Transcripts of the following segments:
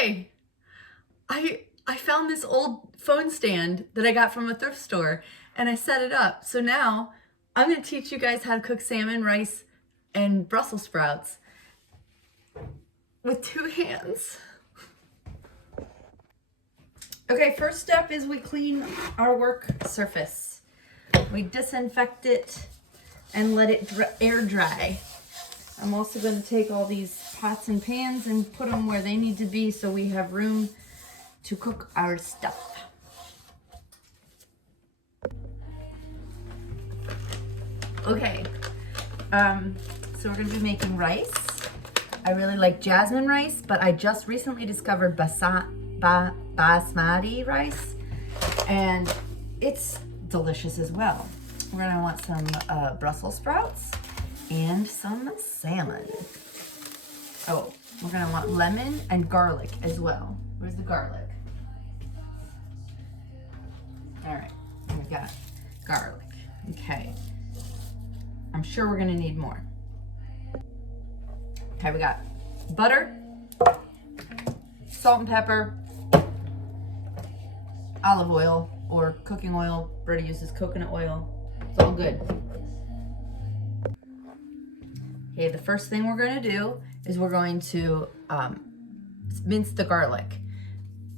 Okay, I found this old phone stand that I got from a thrift store and I set it up. So now I'm gonna teach you guys how to cook salmon, rice, and Brussels sprouts with 2 hands. Okay, first step is we clean our work surface. We disinfect it and let it air dry. I'm also going to take all these pots and pans and put them where they need to be so we have room to cook our stuff. Okay, so we're going to be making rice. I really like jasmine rice, but I just recently discovered basmati rice, and it's delicious as well. We're going to want some Brussels sprouts and some salmon. Oh, we're going to want lemon and garlic as well. Where's the garlic? All right, we got garlic. Okay, I'm sure we're going to need more. Okay, we got butter, salt and pepper, olive oil or cooking oil. Brody uses coconut oil. It's all good. Okay, the first thing we're going to do is we're going to mince the garlic,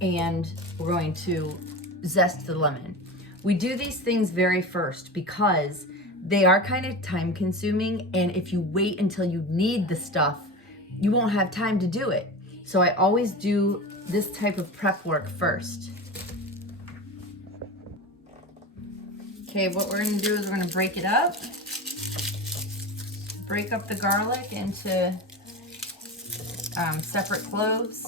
and we're going to zest the lemon. We do these things very first because they are kind of time consuming, and if you wait until you need the stuff, you won't have time to do it. So I always do this type of prep work first. Okay, what we're gonna do is we're gonna break it up. Break up the garlic into separate cloves.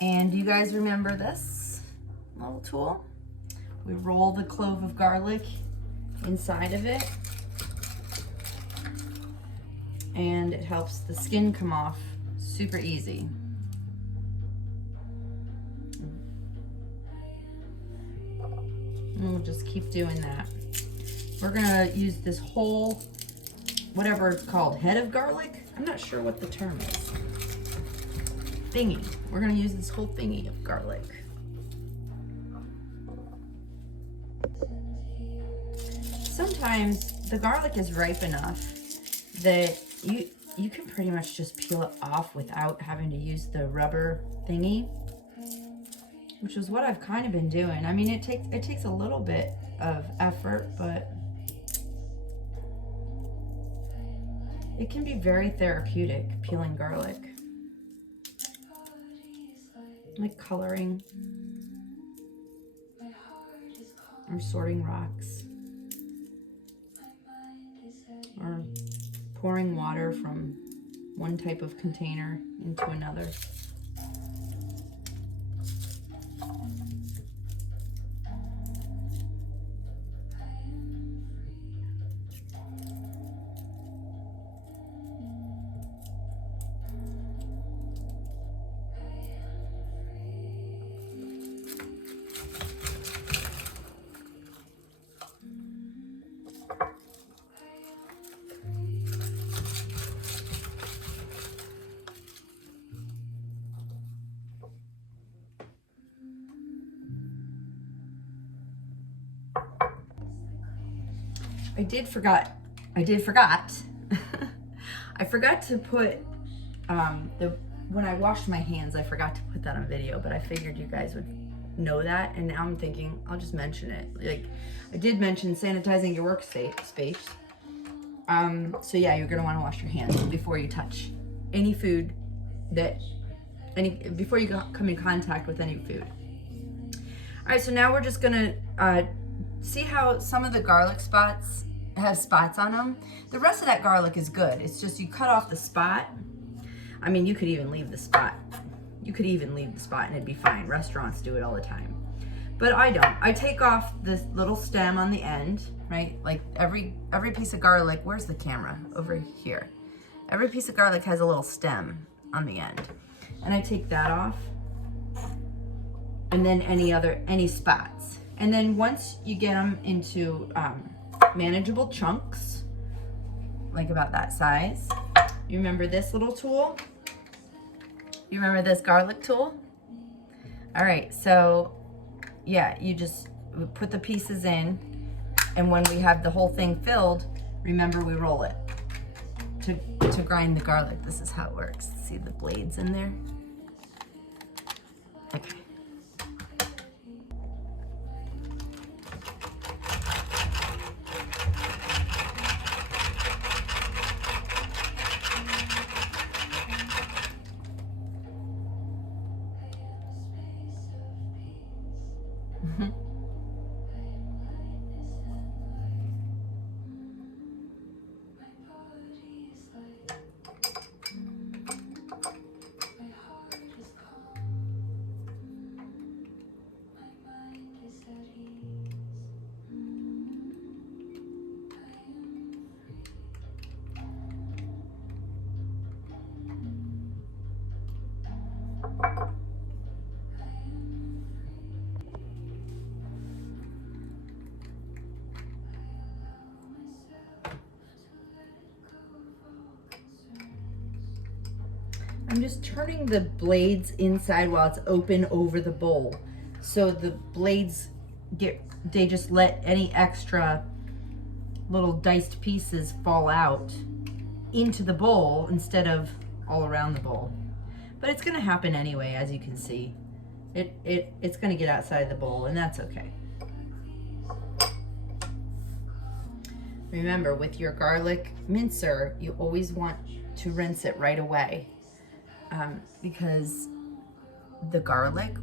And do you guys remember this little tool? We roll the clove of garlic inside of it, and it helps the skin come off super easy. And we'll just keep doing that. We're gonna use this whole, whatever it's called, head of garlic. I'm not sure what the term is. Thingy. We're gonna use this whole thingy of garlic. Sometimes the garlic is ripe enough that you can pretty much just peel it off without having to use the rubber thingy, which is what I've kind of been doing. I mean, it takes a little bit of effort, but it can be very therapeutic peeling garlic. Like coloring or sorting rocks or pouring water from one type of container into another. I forgot to put when I washed my hands, I forgot to put that on video, but I figured you guys would know that, and now I'm thinking I'll just mention it. Like, I did mention sanitizing your workspace. So yeah, you're gonna want to wash your hands before you touch any food before you come in contact with any food. All right, so now we're just gonna see how some of the garlic spots have spots on them. The rest of that garlic is good. It's just you cut off the spot. I mean, you could even leave the spot. You could even leave the spot and it'd be fine. Restaurants do it all the time. But I don't. I take off this little stem on the end, right? Like every piece of garlic, where's the camera? Over here. Every piece of garlic has a little stem on the end. And I take that off. And then any spots. And then once you get them into manageable chunks, like about that size, you remember this little tool? You remember this garlic tool? All right, so yeah, you just put the pieces in, and when we have the whole thing filled, remember we roll it to grind the garlic. This is how it works. See the blades in there? Okay. I'm just turning the blades inside while it's open over the bowl. So the blades they just let any extra little diced pieces fall out into the bowl instead of all around the bowl. But it's gonna happen anyway, as you can see. It's gonna get outside the bowl, and that's okay. Remember, with your garlic mincer, you always want to rinse it right away. Because the garlic,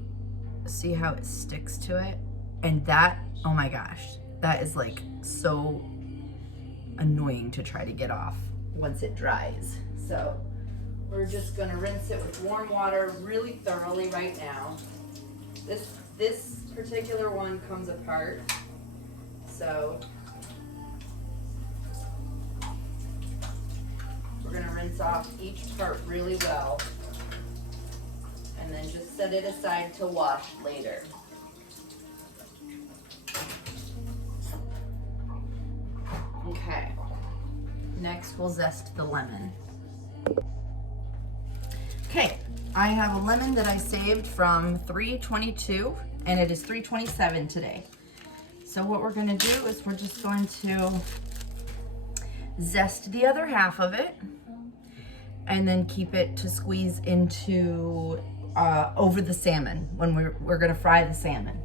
see how it sticks to it? And that, oh my gosh, that is like so annoying to try to get off once it dries. So we're just gonna rinse it with warm water really thoroughly right now. This particular one comes apart, so we're gonna rinse off each part really well, and then just set it aside to wash later. Okay, next we'll zest the lemon. Okay, I have a lemon that I saved from 3/22, and it is 3/27 today. So what we're gonna do is we're just going to zest the other half of it, and then keep it to squeeze into over the salmon when we're gonna fry the salmon.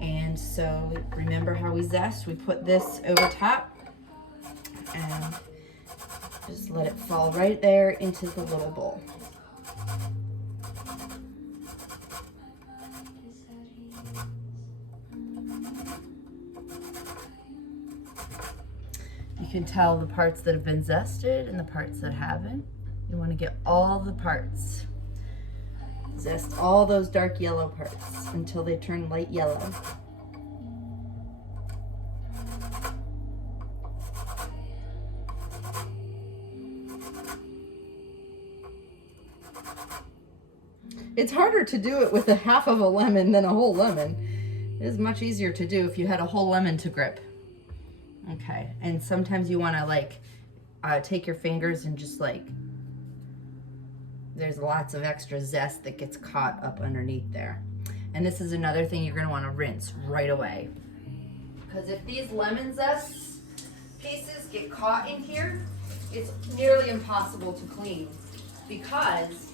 And so remember how we zest? We put this over top and just let it fall right there into the little bowl. You can tell the parts that have been zested and the parts that haven't. You want to get all the parts. Zest all those dark yellow parts until they turn light yellow. It's harder to do it with a half of a lemon than a whole lemon. It is much easier to do if you had a whole lemon to grip. Okay, and sometimes you want to like take your fingers and just like, there's lots of extra zest that gets caught up underneath there. And this is another thing you're gonna wanna rinse right away. Because if these lemon zest pieces get caught in here, it's nearly impossible to clean, because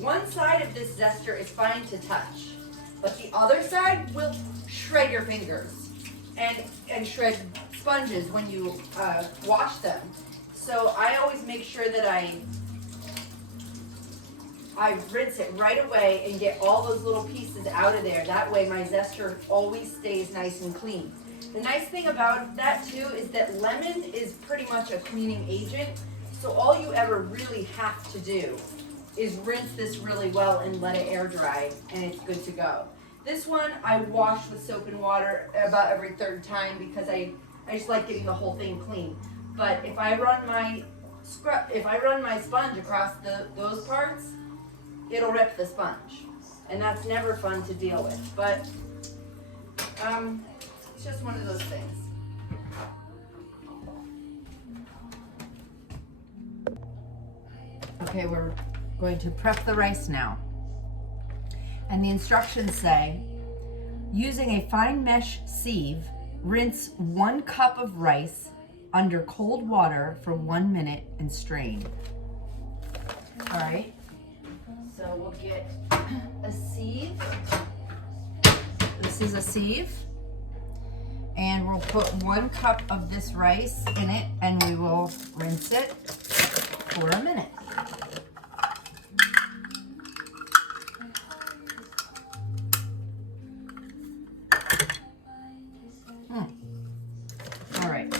one side of this zester is fine to touch, but the other side will shred your fingers and shred sponges when you wash them. So I always make sure that I rinse it right away and get all those little pieces out of there. That way my zester always stays nice and clean. The nice thing about that too is that lemon is pretty much a cleaning agent. So all you ever really have to do is rinse this really well and let it air dry, and it's good to go. This one I wash with soap and water about every third time because I just like getting the whole thing clean. But if I run my sponge across those parts, it'll rip the sponge, and that's never fun to deal with. But it's just one of those things. Okay, we're going to prep the rice now. And the instructions say, using a fine mesh sieve, rinse 1 cup of rice under cold water for 1 minute and strain. All right, so we'll get a sieve. This is a sieve. And we'll put 1 cup of this rice in it, and we will rinse it for a minute. All right.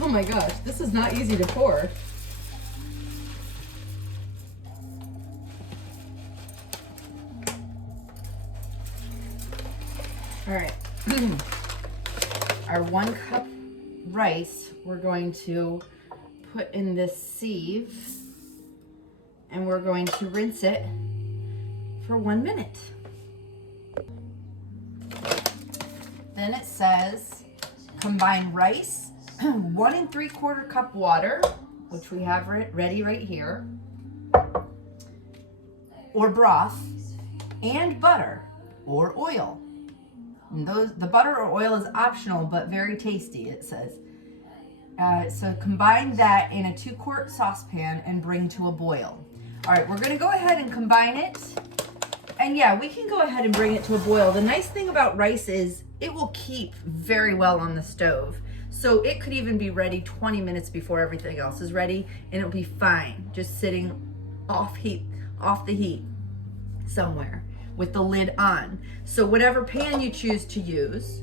Oh my gosh, this is not easy to pour. All right, our 1 cup rice, we're going to put in this sieve, and we're going to rinse it for 1 minute. Then it says, combine rice, 1 3/4 cup water, which we have ready right here, or broth, and butter or oil. And the butter or oil is optional, but very tasty, it says. So combine that in a 2-quart saucepan and bring to a boil. All right, we're gonna go ahead and combine it. And yeah, we can go ahead and bring it to a boil. The nice thing about rice is it will keep very well on the stove. So it could even be ready 20 minutes before everything else is ready, and it'll be fine, just sitting off the heat somewhere with the lid on. So whatever pan you choose to use,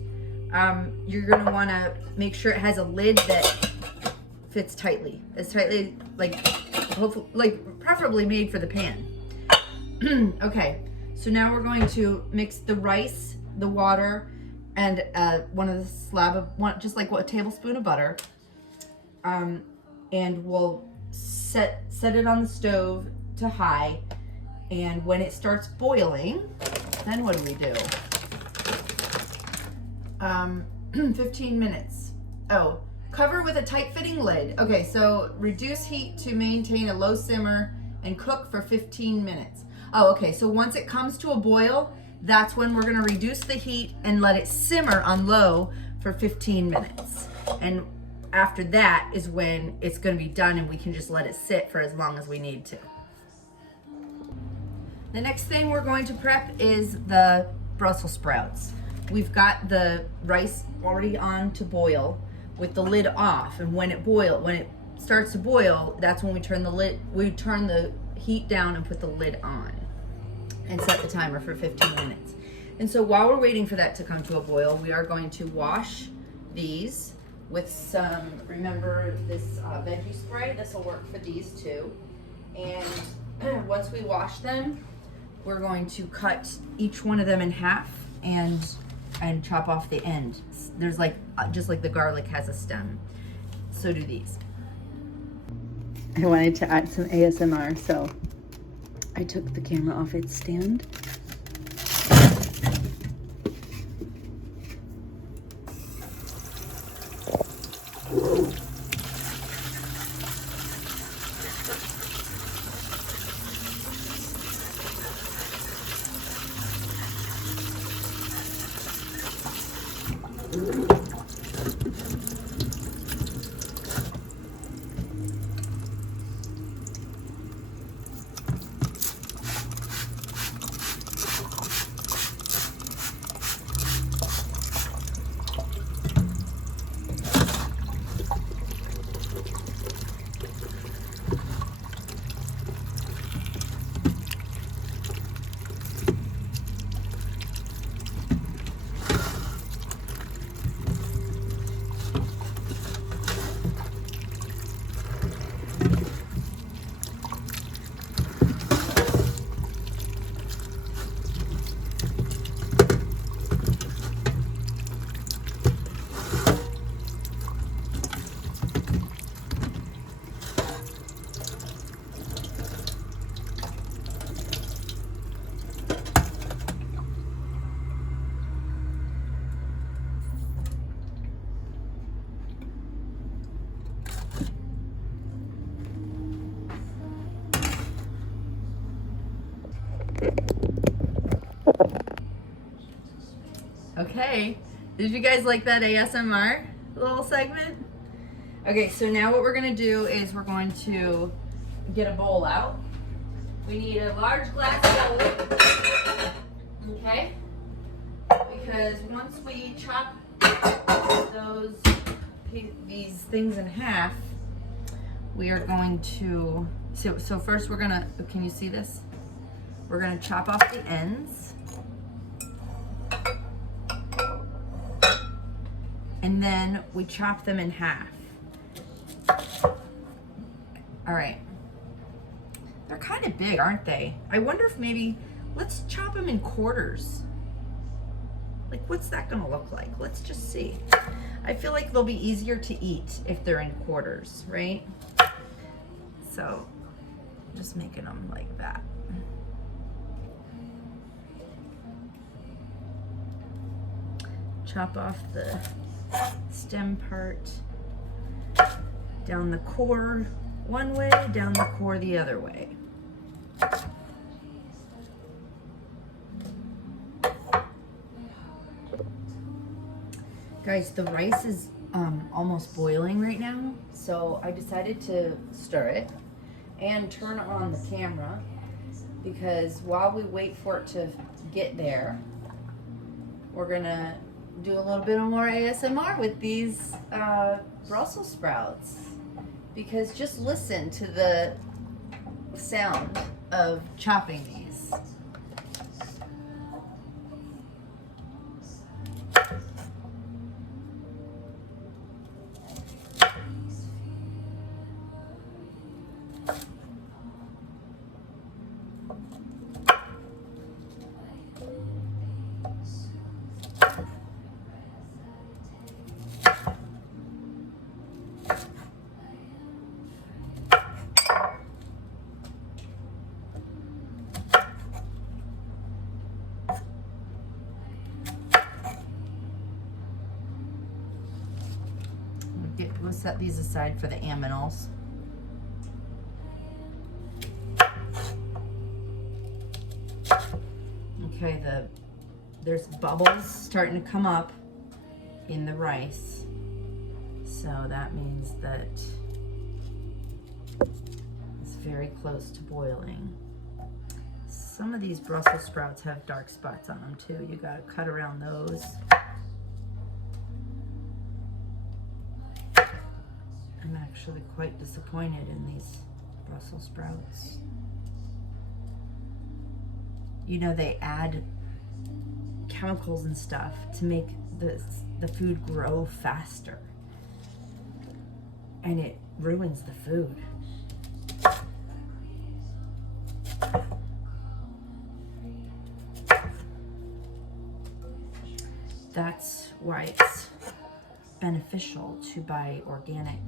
you're gonna wanna make sure it has a lid that fits tightly, like preferably made for the pan. Okay, so now we're going to mix the rice, the water, and just like a tablespoon of butter, and we'll set it on the stove to high. And when it starts boiling, then what do we do? 15 minutes. Oh, cover with a tight-fitting lid. Okay, so reduce heat to maintain a low simmer and cook for 15 minutes. Oh, okay, so once it comes to a boil, that's when we're gonna reduce the heat and let it simmer on low for 15 minutes. And after that is when it's gonna be done, and we can just let it sit for as long as we need to. The next thing we're going to prep is the Brussels sprouts. We've got the rice already on to boil with the lid off, and when it starts to boil, that's when we turn the heat down and put the lid on and set the timer for 15 minutes. And so while we're waiting for that to come to a boil, we are going to wash these with some, remember this veggie spray, this will work for these too. And once we wash them, we're going to cut each one of them in half and chop off the end. There's just like the garlic has a stem, so do these. I wanted to add some ASMR, so I took the camera off its stand. Okay, did you guys like that ASMR little segment? Okay, so now what we're gonna do is we're going to get a bowl out. We need a large glass bowl, okay? Because once we chop these things in half, we are going to, so first we're gonna, can you see this? We're gonna chop off the ends. And then we chop them in half. All right. They're kind of big, aren't they? I wonder if maybe, let's chop them in quarters. Like, what's that gonna look like? Let's just see. I feel like they'll be easier to eat if they're in quarters, right? So, just making them like that. Chop off the stem part, down the core one way, down the core the other way. Guys, the rice is almost boiling right now, so I decided to stir it and turn on the camera, because while we wait for it to get there, we're gonna do a little bit more ASMR with these Brussels sprouts, because just listen to the sound of chopping these. We'll set these aside for the aminals. Okay, there's bubbles starting to come up in the rice, so that means that it's very close to boiling. Some of these Brussels sprouts have dark spots on them too. You gotta cut around those. I'm actually quite disappointed in these Brussels sprouts. You know, they add chemicals and stuff to make the food grow faster, and it ruins the food. That's why it's beneficial to buy organic,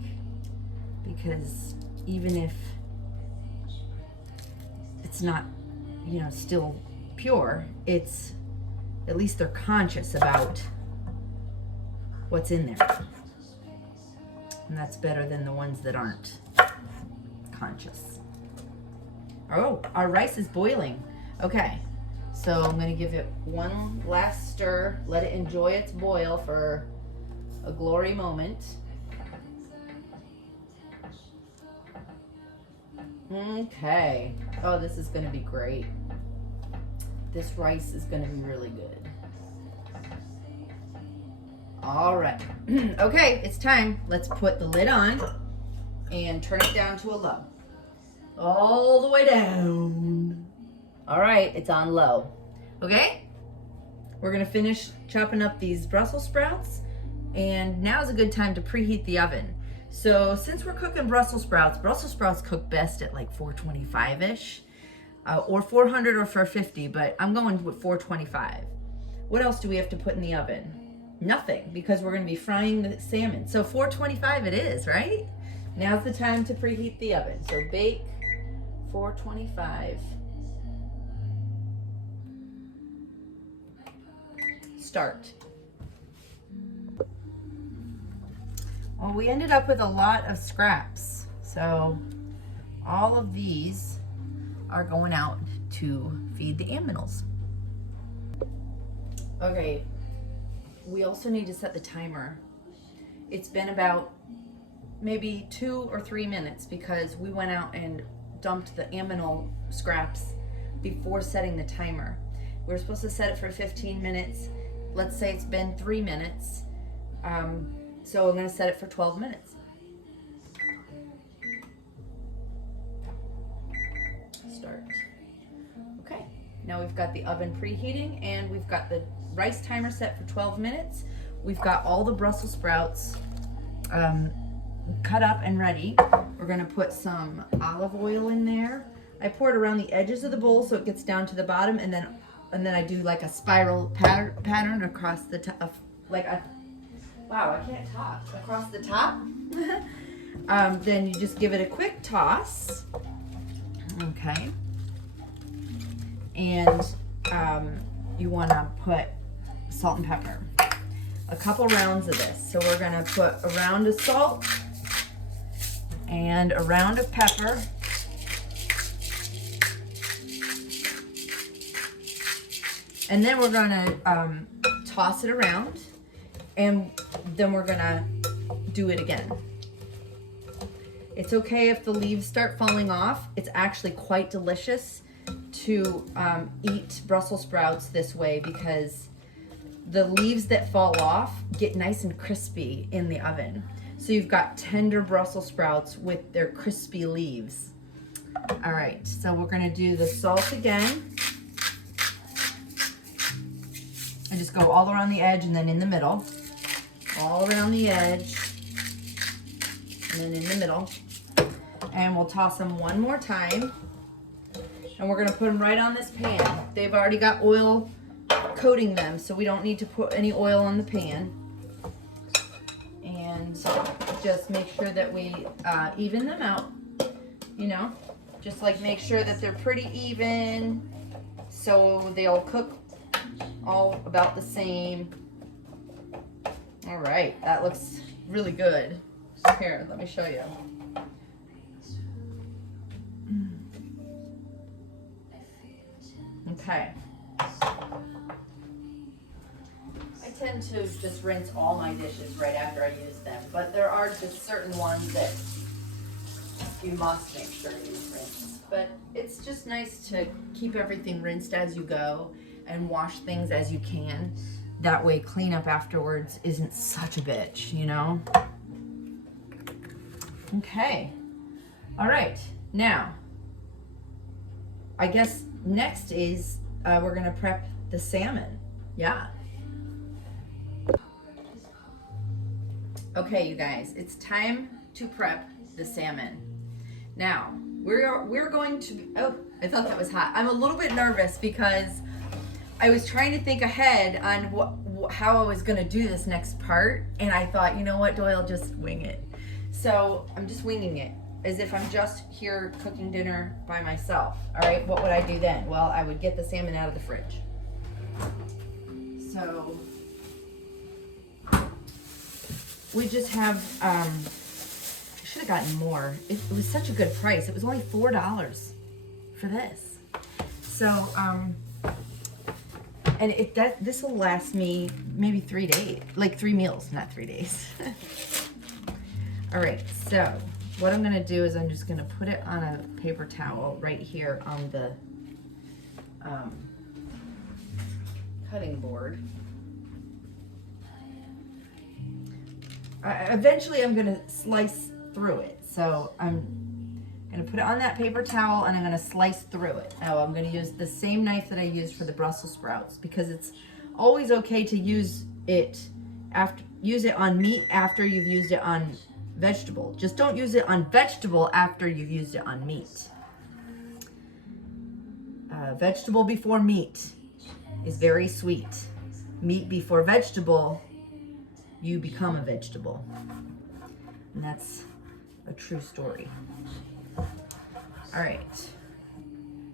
because even if it's not, you know, still pure, it's at least they're conscious about what's in there, and that's better than the ones that aren't conscious. Oh, our rice is boiling. Okay, so I'm gonna give it one last stir, let it enjoy its boil for a glory moment. Okay. Oh, this is gonna be great. This rice is gonna be really good. All right. Okay, it's time. Let's put the lid on and turn it down to a low. All the way down. All right, it's on low. Okay? We're gonna finish chopping up these Brussels sprouts, and now's a good time to preheat the oven. So since we're cooking Brussels sprouts cook best at like 425-ish, or 400 or 450, but I'm going with 425. What else do we have to put in the oven? Nothing, because we're gonna be frying the salmon. So 425 it is, right? Now's the time to preheat the oven. So bake 425. Start. Well, we ended up with a lot of scraps. So all of these are going out to feed the aminals. Okay, we also need to set the timer. It's been about maybe 2 or 3 minutes because we went out and dumped the aminal scraps before setting the timer. We were supposed to set it for 15 minutes. Let's say it's been 3 minutes. So I'm gonna set it for 12 minutes. Start. Okay, now we've got the oven preheating and we've got the rice timer set for 12 minutes. We've got all the Brussels sprouts cut up and ready. We're gonna put some olive oil in there. I pour it around the edges of the bowl so it gets down to the bottom, and then I do like a spiral pattern across the top, wow, I can't talk, across the top. Then you just give it a quick toss. Okay. And you want to put salt and pepper. A couple rounds of this. So we're going to put a round of salt and a round of pepper. And then we're going to toss it around, and then we're going to do it again. It's okay if the leaves start falling off. It's actually quite delicious to eat Brussels sprouts this way because the leaves that fall off get nice and crispy in the oven. So you've got tender Brussels sprouts with their crispy leaves. All right, so we're gonna do the salt again. I just go all around the edge and then in the middle. All around the edge and then in the middle. And we'll toss them one more time. And we're gonna put them right on this pan. They've already got oil coating them, so we don't need to put any oil on the pan. And just make sure that we even them out, you know? Just like make sure that they're pretty even so they'll cook all about the same. All right, that looks really good. Here, let me show you. Okay. I tend to just rinse all my dishes right after I use them, but there are just certain ones that you must make sure you rinse. But it's just nice to keep everything rinsed as you go and wash things as you can. That way cleanup afterwards isn't such a bitch, you know? Okay. All right. Now, I guess next is we're gonna prep the salmon. Yeah. Okay, you guys, it's time to prep the salmon. Now, we're going to, oh, I thought that was hot. I'm a little bit nervous because I was trying to think ahead on how I was gonna do this next part, and I thought, you know what, Doyle, just wing it. So I'm just winging it, as if I'm just here cooking dinner by myself. All right, what would I do then? Well, I would get the salmon out of the fridge. So we just have, I should have gotten more. It was such a good price. It was only $4 for this. So, and this will last me maybe 3 days, like 3 meals, not 3 days. All right, so what I'm gonna do is I'm just gonna put it on a paper towel right here on the cutting board. Eventually I'm gonna slice through it. So I'm gonna put it on that paper towel and I'm gonna slice through it. Now I'm gonna use the same knife that I used for the Brussels sprouts because it's always okay to use it on meat after you've used it on vegetable. Just don't use it on vegetable after you've used it on meat. Vegetable before meat is very sweet. Meat before vegetable, you become a vegetable. And that's a true story. All right.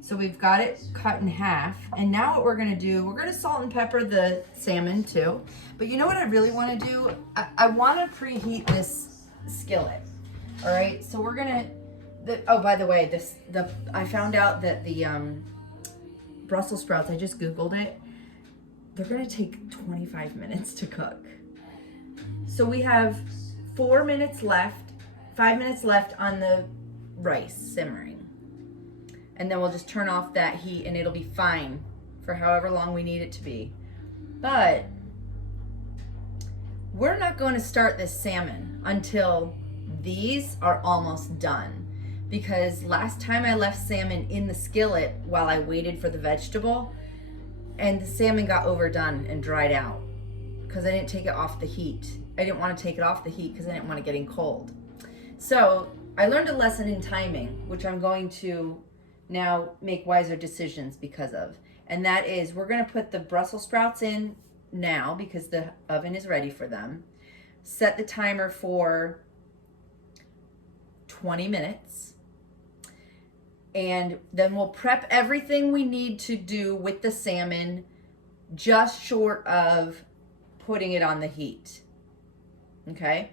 So we've got it cut in half. And now what we're gonna do, we're gonna salt and pepper the salmon too. But you know what I really wanna do? I wanna preheat this skillet. All right, so we're gonna, oh, by the way, I found out that the Brussels sprouts, I just Googled it. They're gonna take 25 minutes to cook. So we have 4 minutes left, 5 minutes left on the rice simmering. And then we'll just turn off that heat and it'll be fine for however long we need it to be. But we're not going to start this salmon until these are almost done. Because last time I left salmon in the skillet while I waited for the vegetable, and the salmon got overdone and dried out because I didn't take it off the heat. I didn't want to take it off the heat because I didn't want it getting cold. So I learned a lesson in timing, which I'm going to now make wiser decisions because of. And that is, we're going to put the Brussels sprouts in now because the oven is ready for them. Set the timer for 20 minutes. And then we'll prep everything we need to do with the salmon, just short of putting it on the heat. Okay?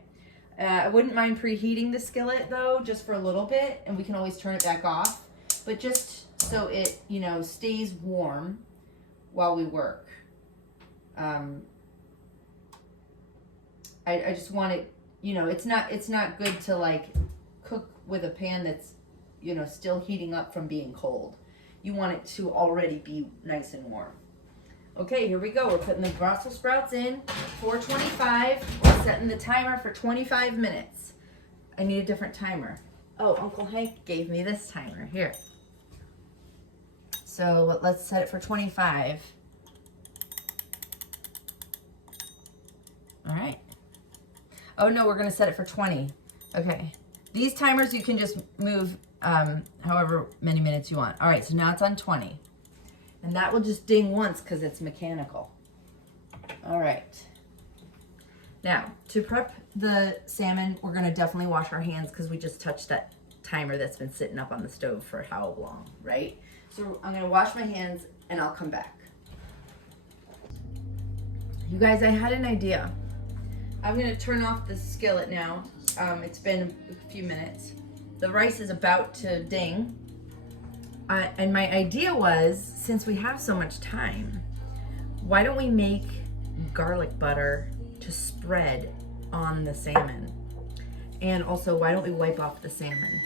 I wouldn't mind preheating the skillet though, just for a little bit, and we can always turn it back off. But just so it, you know, stays warm while we work. I just want it, you know, it's not good to like cook with a pan that's, you know, still heating up from being cold. You want it to already be nice and warm. Okay, here we go. We're putting the Brussels sprouts in, 425. We're setting the timer for 25 minutes. I need a different timer. Oh, Uncle Hank gave me this timer. Here. So let's set it for 25. All right. Oh no, we're gonna set it for 20. Okay. These timers you can just move however many minutes you want. All right, so now it's on 20. And that will just ding once because it's mechanical. All right. Now, to prep the salmon, we're gonna definitely wash our hands because we just touched that timer that's been sitting up on the stove for how long, right? So I'm gonna wash my hands and I'll come back. You guys, I had an idea. I'm gonna turn off the skillet now. It's been a few minutes. The rice is about to ding. And my idea was, since we have so much time, why don't we make garlic butter to spread on the salmon? And also, why don't we wipe off the salmon?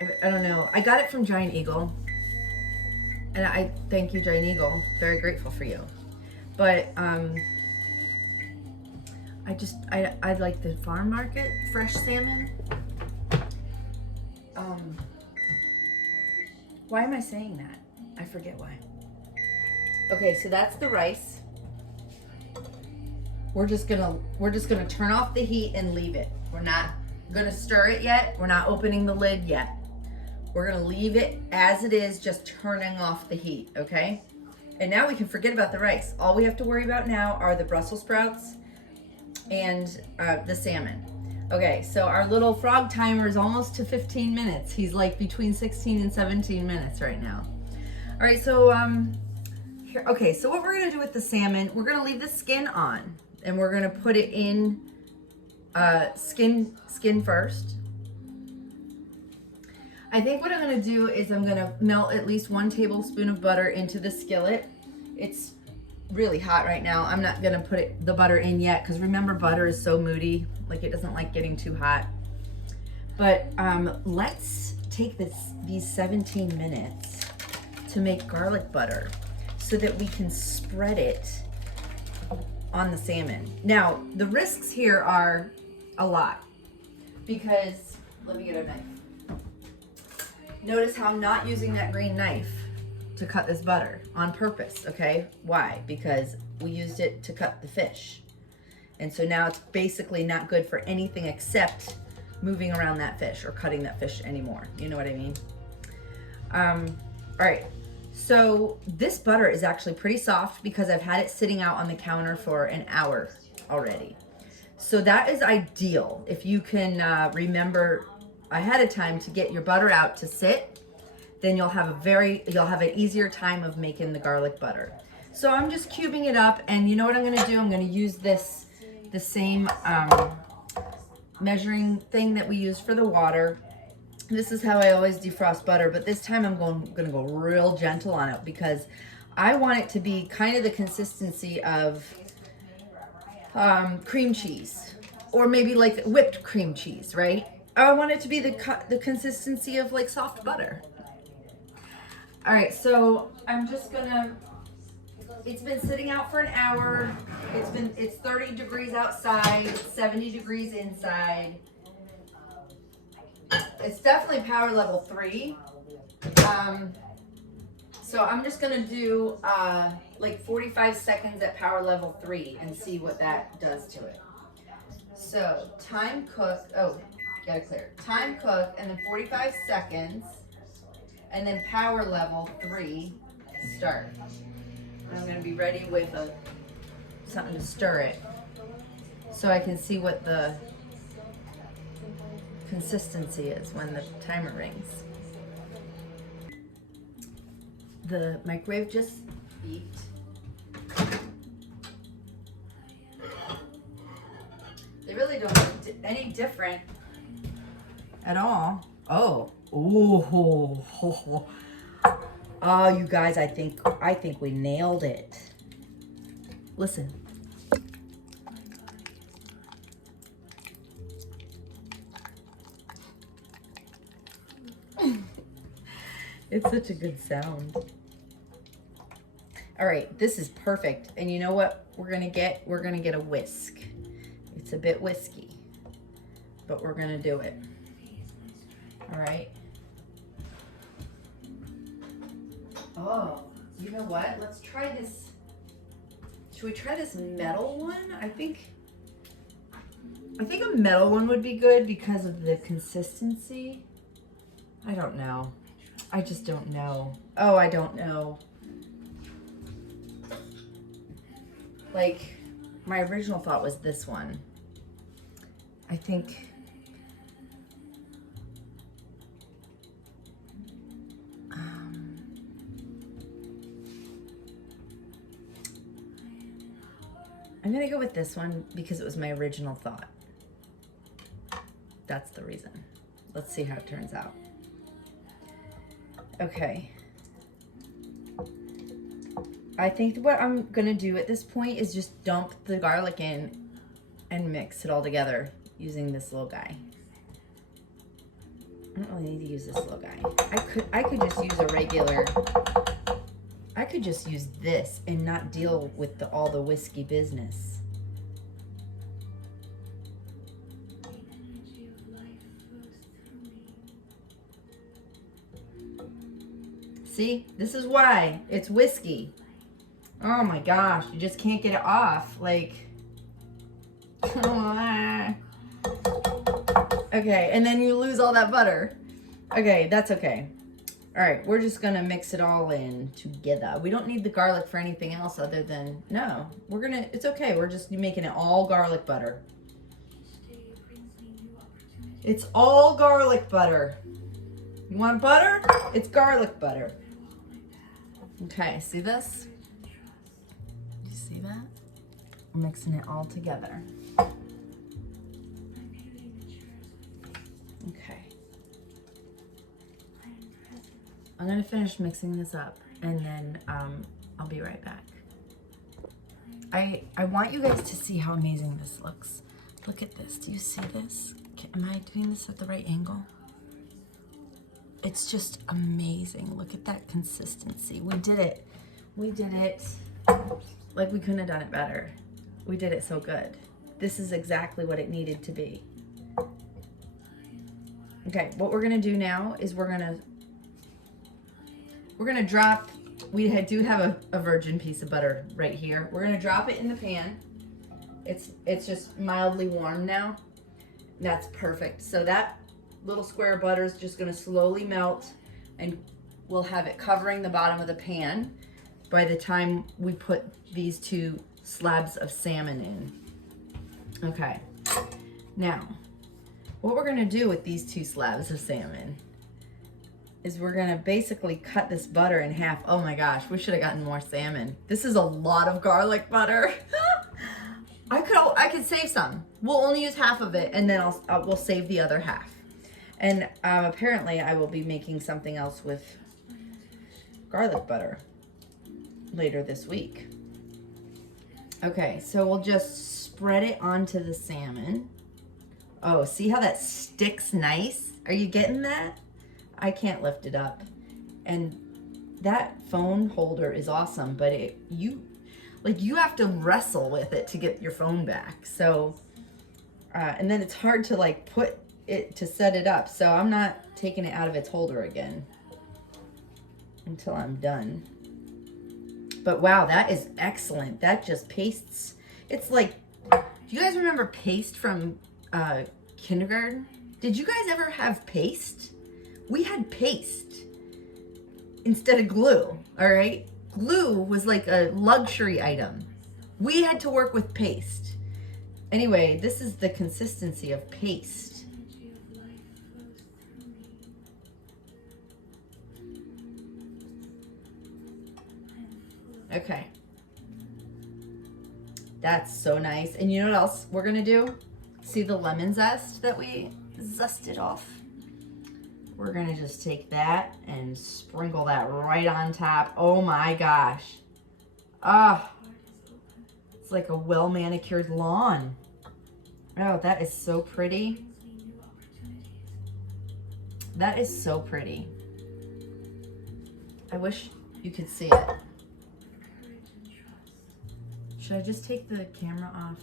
I don't know. I got it from Giant Eagle. And I thank you, Giant Eagle. Very grateful for you. But I like the farm market fresh salmon. Why am I saying that? I forget why. Okay, so that's the rice. We're just gonna turn off the heat and leave it. We're not gonna stir it yet. We're not opening the lid yet. We're gonna leave it as it is, just turning off the heat, okay? And now we can forget about the rice. All we have to worry about now are the Brussels sprouts and the salmon. Okay, so our little frog timer is almost to 15 minutes. He's like between 16 and 17 minutes right now. All right, so here, okay, so what we're gonna do with the salmon, we're gonna leave the skin on and we're gonna put it in skin first. I think what I'm gonna do is I'm gonna melt at least 1 tablespoon of butter into the skillet. It's really hot right now. I'm not gonna put the butter in yet because remember, butter is so moody, like it doesn't like getting too hot. But let's take these 17 minutes to make garlic butter so that we can spread it on the salmon. Now, the risks here are a lot because, let me get a knife. Notice how I'm not using that green knife to cut this butter on purpose, okay? Why? Because we used it to cut the fish. And so now it's basically not good for anything except moving around that fish or cutting that fish anymore. You know what I mean? All right, so this butter is actually pretty soft because I've had it sitting out on the counter for an hour already. So that is ideal. If you can remember ahead of time to get your butter out to sit, then you'll have an easier time of making the garlic butter. So I'm just cubing it up, and you know what I'm gonna do? I'm gonna use the same measuring thing that we used for the water, This is how I always defrost butter, but this time I'm gonna go real gentle on it because I want it to be kind of the consistency of cream cheese, or maybe like whipped cream cheese, right? I want it to be the consistency of like soft butter. All right, so I'm just gonna, it's been sitting out for an hour. It's 30 degrees outside, it's 70 degrees inside. It's definitely power level 3. So I'm just gonna do like 45 seconds at power level 3 and see what that does to it. So time cook, gotta clear. Time cook and then 45 seconds and then power level 3 start. I'm gonna be ready with something to stir it so I can see what the consistency is when the timer rings. The microwave just beeped. They really don't look any different at all. Oh, you guys, I think we nailed it. Listen. It's such a good sound. All right, this is perfect. And you know what we're gonna get? We're gonna get a whisk. It's a bit whiskey, but we're gonna do it. All right. Oh, you know what? Let's try this. Should we try this metal one? I think a metal one would be good because of the consistency. I don't know. I just don't know. Oh, I don't know. Like, my original thought was this one. I think... I'm gonna go with this one because it was my original thought. That's the reason. Let's see how it turns out. Okay. I think what I'm gonna do at this point is just dump the garlic in and mix it all together using this little guy. I don't really need to use this little guy. I could just use a regular, I could just use this and not deal with all the whiskey business. See, this is why it's whiskey. Oh my gosh, you just can't get it off. Like, okay, and then you lose all that butter. Okay, that's okay. All right, we're just gonna mix it all in together. We don't need the garlic for anything else other than, no, it's okay. We're just making it all garlic butter. It's all garlic butter. You want butter? It's garlic butter. Okay, see this? You see that? I'm mixing it all together. Okay. I'm gonna finish mixing this up and then I'll be right back. I want you guys to see how amazing this looks. Look at this, do you see this? Am I doing this at the right angle? It's just amazing. Look at that consistency. We did it. We did it like we couldn't have done it better. We did it so good. This is exactly what it needed to be. Okay, what we're gonna do now is we're gonna drop, we do have a virgin piece of butter right here. We're gonna drop it in the pan. It's just mildly warm now. That's perfect. So that little square of butter is just going to slowly melt and we'll have it covering the bottom of the pan by the time we put these 2 slabs of salmon in. Okay, now what we're going to do with these 2 slabs of salmon is we're going to basically cut this butter in half. Oh my gosh, we should have gotten more salmon. This is a lot of garlic butter. I could save some. We'll only use half of it and then we'll save the other half. And apparently I will be making something else with garlic butter later this week. Okay, so we'll just spread it onto the salmon. Oh, see how that sticks nice? Are you getting that? I can't lift it up. And that phone holder is awesome, but you have to wrestle with it to get your phone back. So, and then it's hard to like put it to set it up. So I'm not taking it out of its holder again until I'm done. But wow, that is excellent. That just pastes. It's like, do you guys remember paste from kindergarten? Did you guys ever have paste? We had paste instead of glue, all right? Glue was like a luxury item. We had to work with paste. Anyway, this is the consistency of paste. Okay. That's so nice. And you know what else we're gonna do? See the lemon zest that we zested off? We're gonna just take that and sprinkle that right on top. Oh my gosh. Ah, it's like a well-manicured lawn. Oh, that is so pretty. That is so pretty. I wish you could see it. Should I just take the camera off?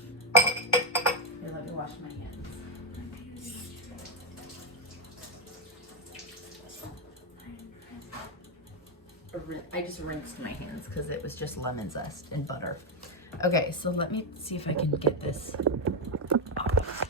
Here, let me wash my hands. I just rinsed my hands because it was just lemon zest and butter. Okay, so let me see if I can get this off.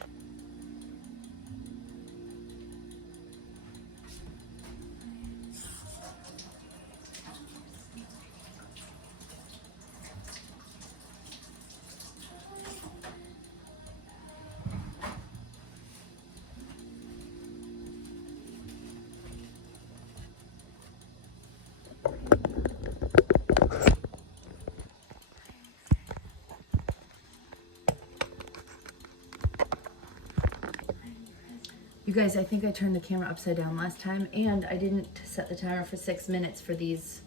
You guys, I think I turned the camera upside down last time, and I didn't set the timer for 6 minutes for these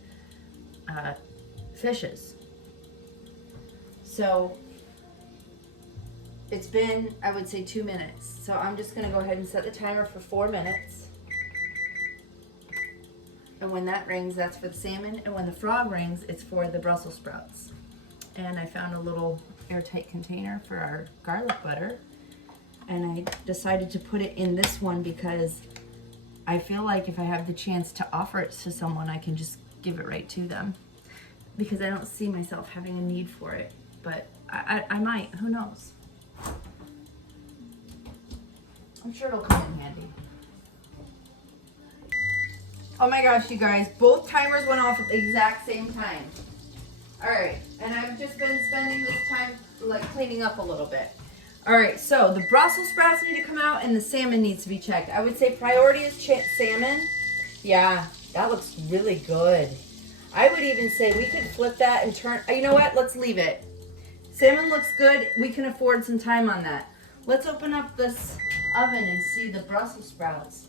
fishes. So it's been, I would say, 2 minutes. So I'm just gonna go ahead and set the timer for 4 minutes. And when that rings, that's for the salmon. And when the frog rings, it's for the Brussels sprouts. And I found a little airtight container for our garlic butter. And I decided to put it in this one because I feel like if I have the chance to offer it to someone, I can just give it right to them. Because I don't see myself having a need for it. But I might, who knows? I'm sure it'll come in handy. Oh my gosh, you guys, both timers went off at the exact same time. All right, and I've just been spending this time like cleaning up a little bit. All right, so the Brussels sprouts need to come out and the salmon needs to be checked. I would say priority is salmon. Yeah, that looks really good. I would even say we could flip that and turn, you know what? Let's leave it. Salmon looks good. We can afford some time on that. Let's open up this oven and see the Brussels sprouts.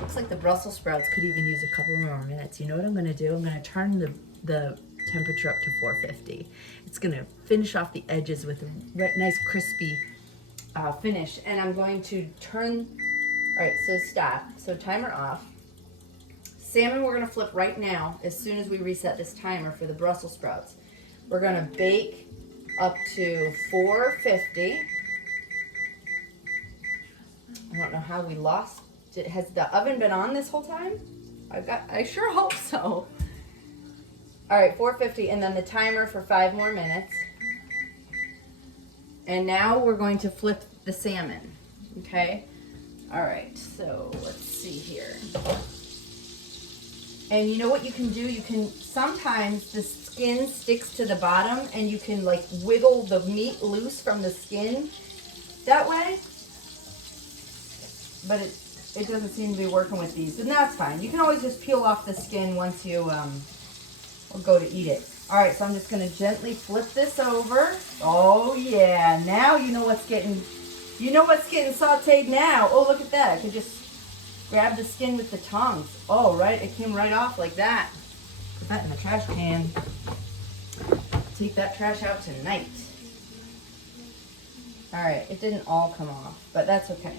Looks like the Brussels sprouts could even use a couple more minutes. You know what I'm gonna do? I'm gonna turn the temperature up to 450. It's gonna finish off the edges with a nice crispy finish. And I'm going to turn, all right, so stop. So timer off. Salmon we're gonna flip right now as soon as we reset this timer for the Brussels sprouts. We're gonna bake up to 450. I don't know how we lost it. Has the oven been on this whole time? I sure hope so. All right, 450, and then the timer for 5 more minutes. And now we're going to flip the salmon, okay? All right, so let's see here. And you know what you can do? You can, sometimes the skin sticks to the bottom and you can like wiggle the meat loose from the skin that way. But it doesn't seem to be working with these, and that's fine. You can always just peel off the skin once you or go to eat it. All right, so I'm just gonna gently flip this over. Oh yeah, now you know what's getting sauteed now. Oh, look at that. I could just Grab the skin with the tongs. Oh, right, it came right off like that. Put that in the trash can. Take that trash out tonight. All right, it didn't all come off, but that's okay.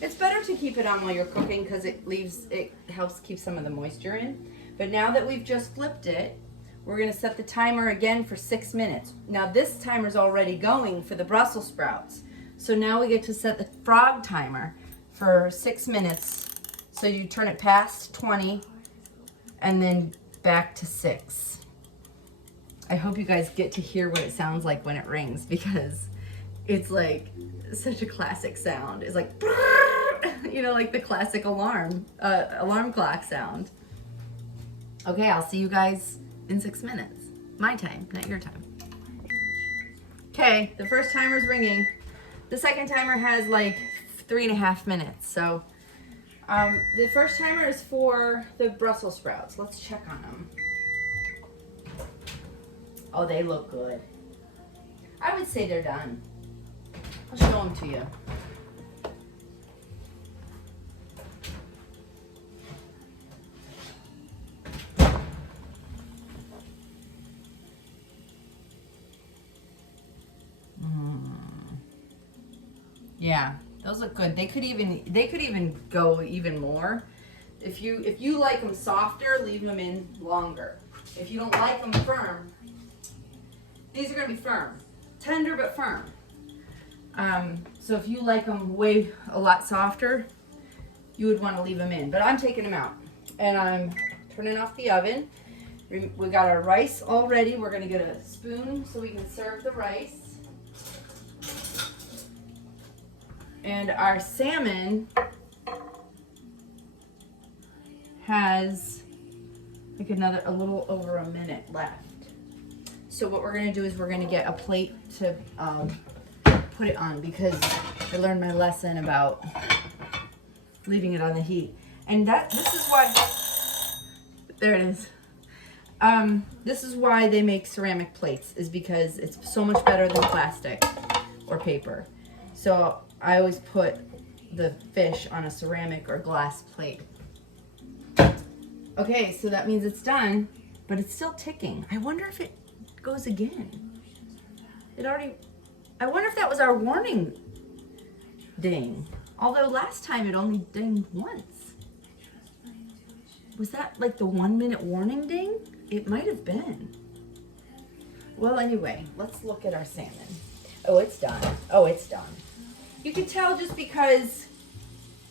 It's better to keep it on while you're cooking because it helps keep some of the moisture in. But now that we've just flipped it, we're gonna set the timer again for 6 minutes. Now this timer's already going for the Brussels sprouts. So now we get to set the frog timer for 6 minutes. So you turn it past 20 and then back to 6. I hope you guys get to hear what it sounds like when it rings because it's like such a classic sound. It's like, you know, like the classic alarm clock sound. Okay, I'll see you guys in 6 minutes. My time, not your time. Okay, the first timer's ringing. The second timer has like 3.5 minutes. So the first timer is for the Brussels sprouts. Let's check on them. Oh, they look good. I would say they're done. I'll show them to you. Yeah, those look good. They could even go even more. If you like them softer, leave them in longer. If you don't like them firm, these are gonna be firm, tender but firm. So if you like them a lot softer, you would want to leave them in. But I'm taking them out, and I'm turning off the oven. We got our rice all ready. We're gonna get a spoon so we can serve the rice. And our salmon has like a little over a minute left. So what we're gonna do is we're gonna get a plate to put it on because I learned my lesson about leaving it on the heat. And this is why, there it is. This is why they make ceramic plates, is because it's so much better than plastic or paper. So I always put the fish on a ceramic or glass plate. Okay, so that means it's done, but it's still ticking. I wonder if it goes again. I wonder if that was our warning ding. Although last time it only dinged once. Was that like the 1 minute warning ding? It might have been. Well, anyway, let's look at our salmon. Oh, it's done. Oh, it's done. You can tell just because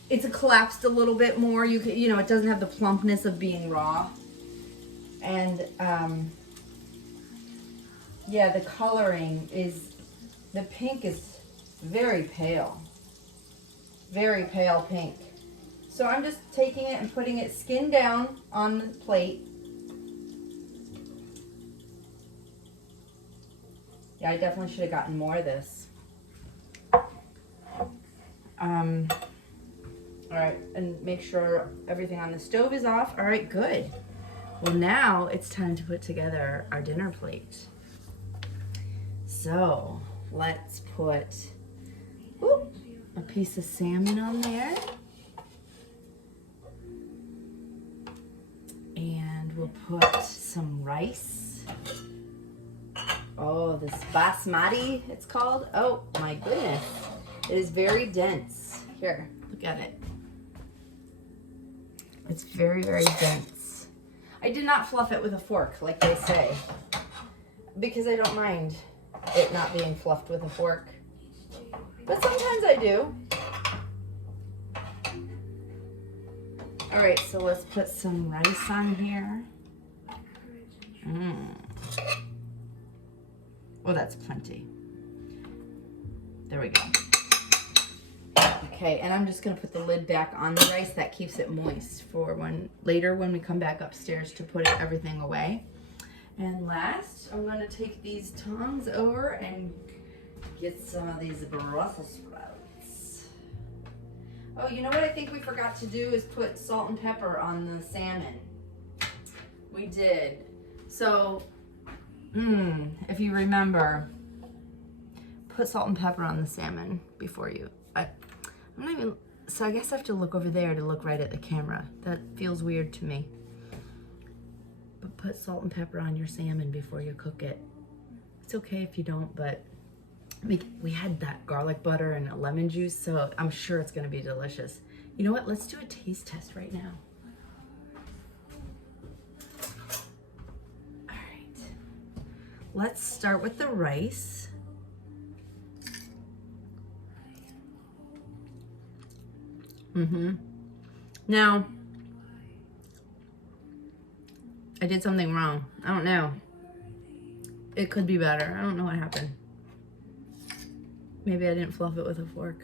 it's collapsed a little bit more. You know, it doesn't have the plumpness of being raw. And yeah, the coloring the pink is very pale pink. So I'm just taking it and putting it skin down on the plate. Yeah, I definitely should have gotten more of this. All right, and make sure everything on the stove is off. All right, good. Well, now it's time to put together our dinner plate. So let's put a piece of salmon on there. And we'll put some rice. Oh, this basmati, it's called. Oh my goodness. It is very dense. Here, look at it. It's very, very dense. I did not fluff it with a fork like they say, because I don't mind it not being fluffed with a fork. But sometimes I do. All right, so let's put some rice on here. Well, that's plenty. There we go. Okay, and I'm just gonna put the lid back on the rice. That keeps it moist for later when we come back upstairs to put everything away. And last, I'm gonna take these tongs over and get some of these Brussels sprouts. Oh, you know what I think we forgot to do is put salt and pepper on the salmon. We did. So, if you remember, put salt and pepper on the salmon before you, So I guess I have to look over there to look right at the camera. That feels weird to me. But put salt and pepper on your salmon before you cook it. It's okay if you don't, but we had that garlic butter and a lemon juice, so I'm sure it's gonna be delicious. You know what? Let's do a taste test right now. All right. Let's start with the rice. Now, I did something wrong. I don't know. It could be better. I don't know what happened. Maybe I didn't fluff it with a fork.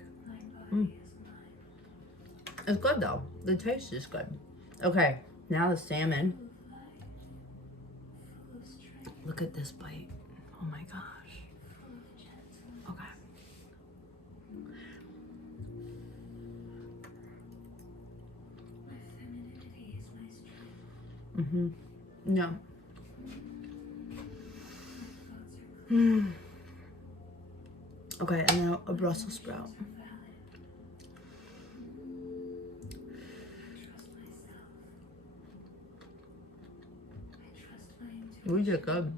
It's good though. The taste is good. Okay, now the salmon. Look at this bite. Oh my gosh. Okay. No. Okay, and now a Brussels sprout. We did good.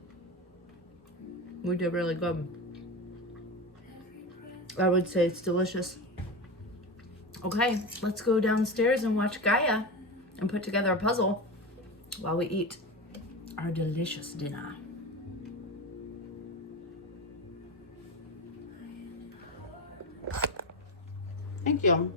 We did really good. I would say it's delicious. Okay, let's go downstairs and watch Gaia and put together a puzzle while we eat our delicious dinner. Thank you.